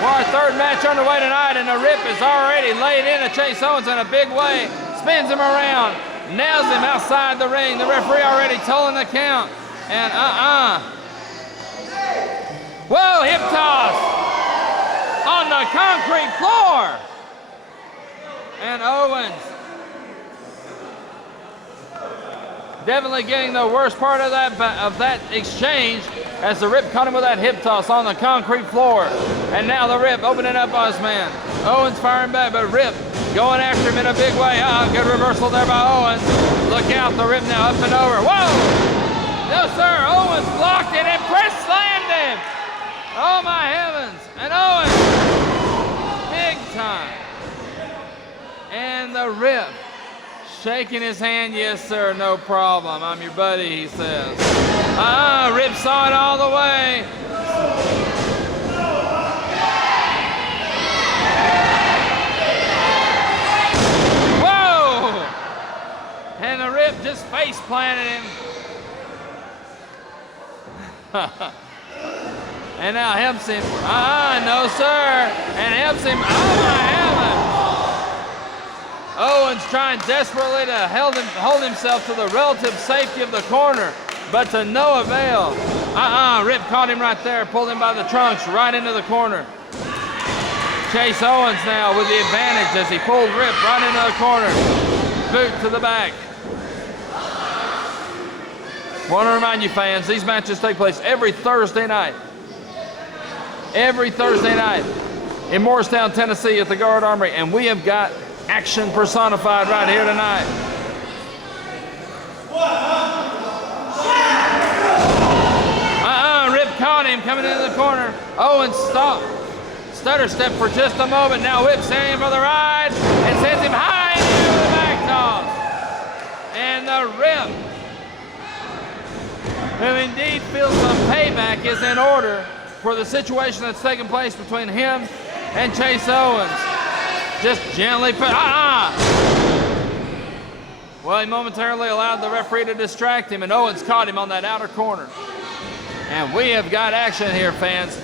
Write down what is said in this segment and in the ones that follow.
Well, our third match underway tonight, and the Rip is already laid into Chase Owens in a big way. Spins him around, nails him outside the ring. The referee already tolling the count. And whoa, hip toss on the concrete floor. And Owens definitely getting the worst part of that exchange as the Rip caught him with that hip toss on the concrete floor. And now the Rip opening up on his man. Owens firing back, but Rip going after him in a big way. Good reversal there by Owens. Look out, the Rip now up and over. Whoa! No, sir, Owens blocked it and press slammed him. Oh, my heavens. And Owens, big time. And the Rip shaking his hand. Yes, sir, no problem. I'm your buddy, he says. Rip saw it all the way. Whoa! And the Rip just face planted him. And now helps him. No, sir. And helps him. Oh, my heavens. Owens trying desperately to hold himself to the relative safety of the corner, but to no avail. Rip caught him right there, pulled him by the trunks right into the corner. Chase Owens now with the advantage as he pulled Rip right into the corner. Boot to the back. Want to remind you, fans, these matches take place every Thursday night. Every Thursday night in Morristown, Tennessee at the Guard Armory, and we have got action personified right here tonight. Rip caught him coming into the corner. Owens stopped. Stutter step for just a moment. Now whips him for the ride and sends him high into the back toss. And the Rip, who indeed feels some payback, is in order for the situation that's taken place between him and Chase Owens. Just gently put, Well, he momentarily allowed the referee to distract him, and Owens caught him on that outer corner. And we have got action here, fans,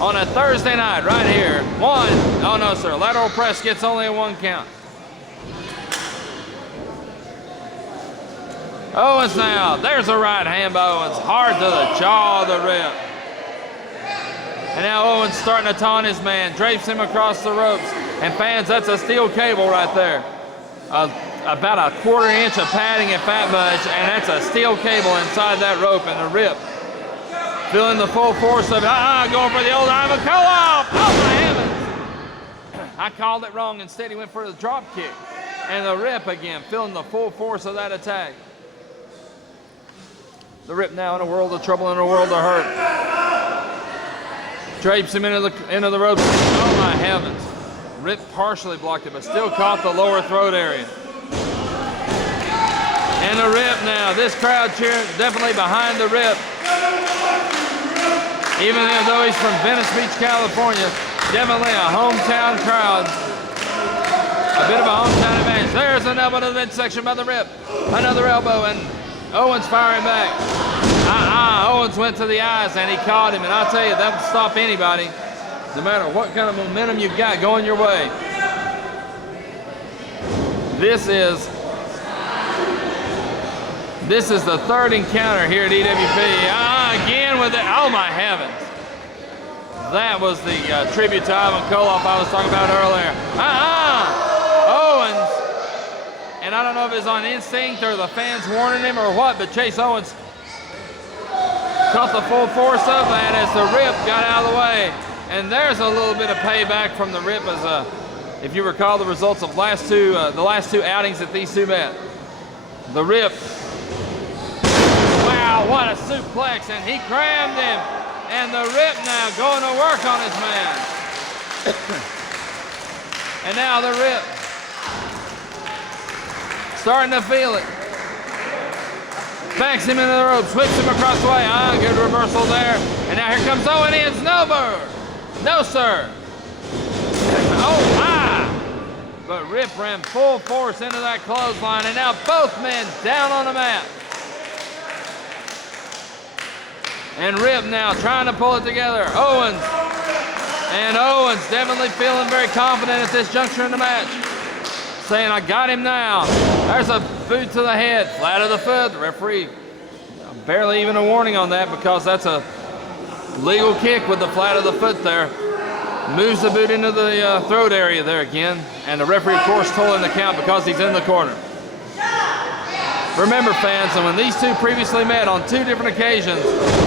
on a Thursday night right here. Oh no, sir, lateral press gets only a 1 count. Owens now, there's a right hand by Owens, hard to the jaw of the Rip. And now Owens starting to taunt his man, drapes him across the ropes. And fans, that's a steel cable right there. About a 1/4 inch of padding at that much, and that's a steel cable inside that rope. And the Rip feeling the full force of it. Going for the old Ivan Koloff. Oh, my heavens. I called it wrong. Instead, he went for the drop kick. And the Rip again, feeling the full force of that attack. The Rip now in a world of trouble, in a world of hurt. Drapes him into the ropes. Oh, my heavens. Rip partially blocked it, but still caught the lower throat area. And the Rip now, this crowd cheering definitely behind the Rip. Even though he's from Venice Beach, California, definitely a hometown crowd. A bit of a hometown advantage. There's an elbow to the midsection by the Rip. Another elbow, and Owens firing back. Owens went to the eyes, and he caught him. And I'll tell you, that will stop anybody, no matter what kind of momentum you've got going your way. This is the third encounter here at EWP. Again with it. Oh, my heavens. That was the tribute to Ivan Koloff I was talking about earlier. Owens, and I don't know if it's on instinct or the fans warning him or what, but Chase Owens caught the full force of that as the Rip got out of the way. And there's a little bit of payback from the Rip as if you recall the results of the last two outings that these two met. The Rip, wow, what a suplex, and he crammed him. And the Rip now going to work on his man. And now the Rip starting to feel it. Backs him into the ropes, whips him across the way. Good reversal there. And now here comes Owen in. No, sir. Oh, my. But Rip ran full force into that clothesline, and now both men down on the mat. And Rip now trying to pull it together. Owens And Owens definitely feeling very confident at this juncture in the match. Saying, I got him now. There's a boot to the head, flat of the foot. The referee, barely even a warning on that because that's a legal kick with the flat of the foot there. Moves the boot into the throat area there again. And the referee, of course, tolling the count because he's in the corner. Remember, fans, and when these two previously met on 2 different occasions,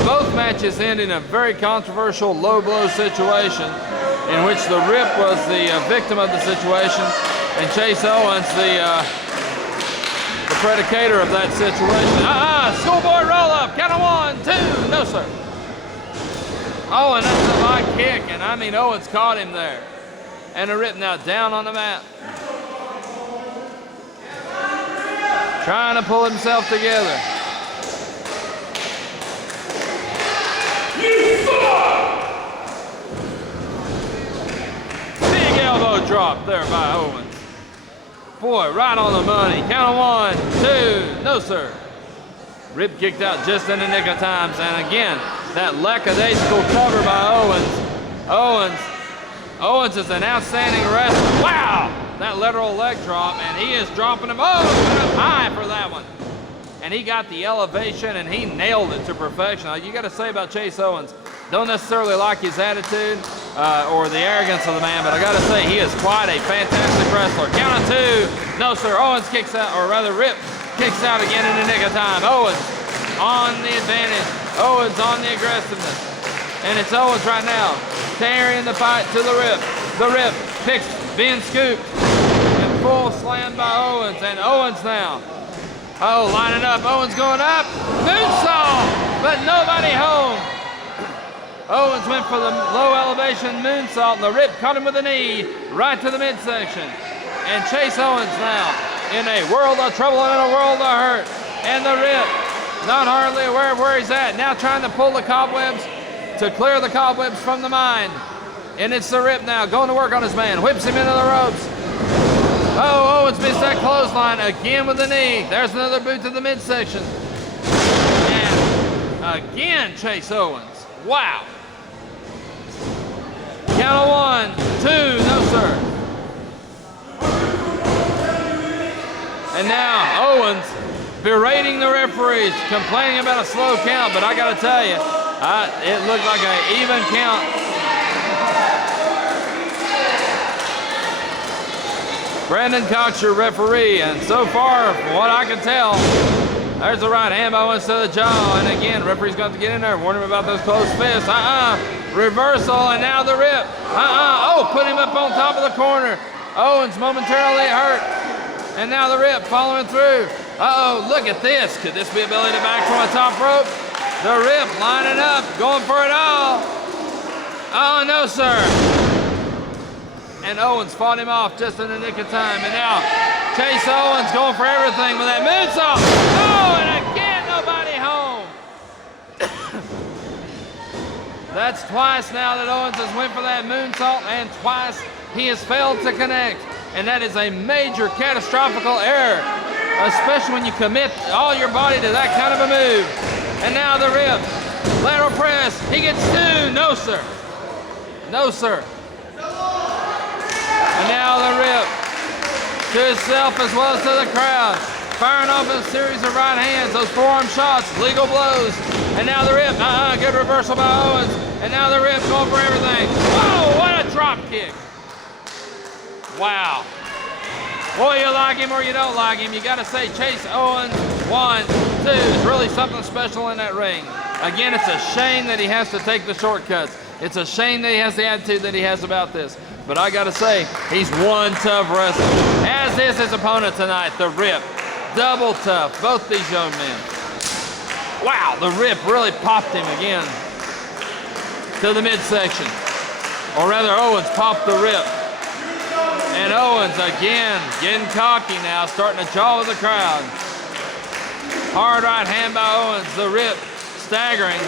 both matches end in a very controversial low blow situation in which the Rip was the victim of the situation and Chase Owens the predicator of that situation. Schoolboy roll up, count of 1, 2, no sir. Oh, and that's a high kick, and I mean Owens caught him there. And the Rip now down on the mat. Trying to pull himself together. Big elbow drop there by Owens. Boy, right on the money. Count of 1, 2, no sir. Rip kicked out just in the nick of times. And again, that lackadaisical cover by Owens. Owens is an outstanding wrestler. Wow! That lateral leg drop, and he is dropping him. Oh, up high for that one. And he got the elevation, and he nailed it to perfection. Now, you got to say about Chase Owens, don't necessarily like his attitude or the arrogance of the man, but I got to say he is quite a fantastic wrestler. Count of 2. No, sir. Owens kicks out, or rather Rip kicks out again in the nick of time. Owens on the advantage. Owens on the aggressiveness. And it's Owens right now carrying the fight to the Rip. The Rip picks, being scooped. Full slam by Owens, and Owens now. Oh, lining up, Owens going up. Moonsault, but nobody home. Owens went for the low elevation moonsault, and the Rip caught him with a knee right to the midsection. And Chase Owens now in a world of trouble and a world of hurt. And the Rip, not hardly aware of where he's at, now trying to pull the cobwebs to clear the cobwebs from the mind. And it's the Rip now going to work on his man, whips him into the ropes. Oh, Owens missed that clothesline again with the knee. There's another boot to the midsection. And again, Chase Owens. Wow. Count of 1, 2, no sir. And now Owens berating the referees, complaining about a slow count, but I gotta tell you, it looked like an even count. Brandon Cox, your referee, and so far, from what I can tell, there's the right hand by Owens to the jaw, and again, referee's got to get in there, warn him about those closed fists. Reversal, and now the Rip. Oh, put him up on top of the corner. Owens momentarily hurt, and now the Rip following through. Look at this. Could this be ability to back from a top rope? The Rip lining up, going for it all. Oh, no, sir. And Owens fought him off just in the nick of time. And now Chase Owens going for everything with that moonsault. Oh, and again, nobody home. That's twice now that Owens has went for that moonsault, and twice he has failed to connect. And that is a major catastrophical error, especially when you commit all your body to that kind of a move. And now the Rip, lateral press. He gets 2. No, sir. No, sir. And now the Rip, to himself as well as to the crowd, firing off a series of right hands, those forearm shots, legal blows. And now the Rip, good reversal by Owens. And now the Rip going for everything. Oh, what a drop kick. Wow. Boy, you like him or you don't like him, you got to say Chase Owens, 1, 2, is really something special in that ring. Again, it's a shame that he has to take the shortcuts. It's a shame that he has the attitude that he has about this. But I got to say, he's one tough wrestler. As is his opponent tonight, the Rip. Double tough, both these young men. Wow, the Rip really popped him again to the midsection. Or rather, Owens popped the Rip. And Owens again getting cocky now, starting to jaw with the crowd. Hard right hand by Owens, the Rip staggering.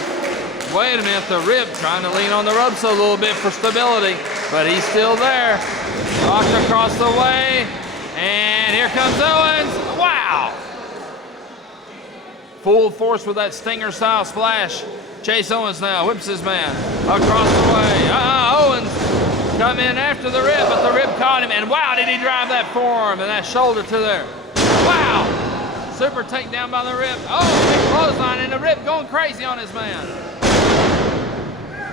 Wait a minute, the Rip trying to lean on the ropes a little bit for stability, but he's still there. Rocked across the way, and here comes Owens. Wow! Full force with that Stinger-style splash. Chase Owens now whips his man across the way. Owens come in after the Rip, but the Rip caught him, and wow, did he drive that forearm and that shoulder to there. Wow! Super takedown by the Rip. Oh, big clothesline, and the Rip going crazy on his man.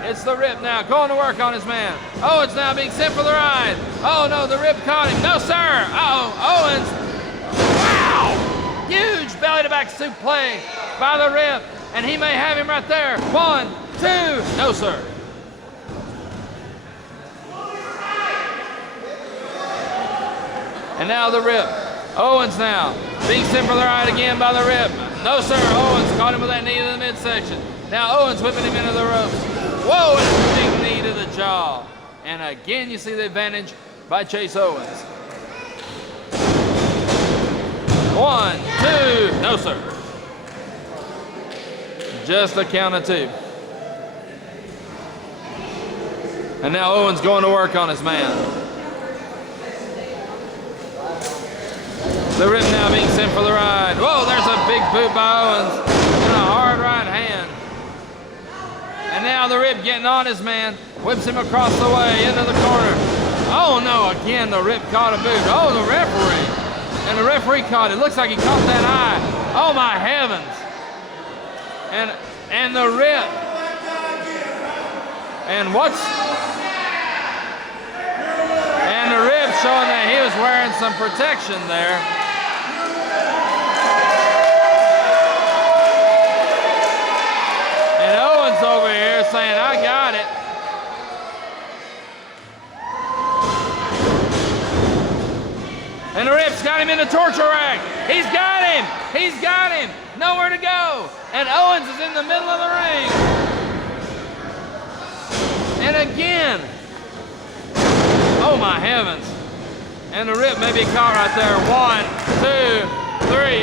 It's the Rip now going to work on his man. Owens now being sent for the ride. Oh no, the Rip caught him. No, sir. Uh-oh, Owens. Wow! Huge belly to back suplex by the Rip, and he may have him right there. 1, 2, no, sir. And now the Rip. Owens now being sent for the ride again by the Rip. No, sir. Owens caught him with that knee to the midsection. Now Owens whipping him into the ropes. Whoa, and a big knee to the jaw. And again, you see the advantage by Chase Owens. 1, 2, no, sir. Just a count of 2. And now Owens going to work on his man. The Rip now being sent for the ride. Whoa, there's a big boot by Owens and a hard right hand. And now the Rip getting on his man, whips him across the way into the corner. Oh no, again the Rip caught a boot. Oh, the referee. And the referee caught it. Looks like he caught that eye. Oh my heavens. And the Rip. And the Rip showing that he was wearing some protection there. And Owens over here saying, I got it. And the Rip's got him in the torture rack. He's got him. He's got him. Nowhere to go. And Owens is in the middle of the ring. And again. Oh my heavens. And the Rip may be caught right there. 1, 2, 3.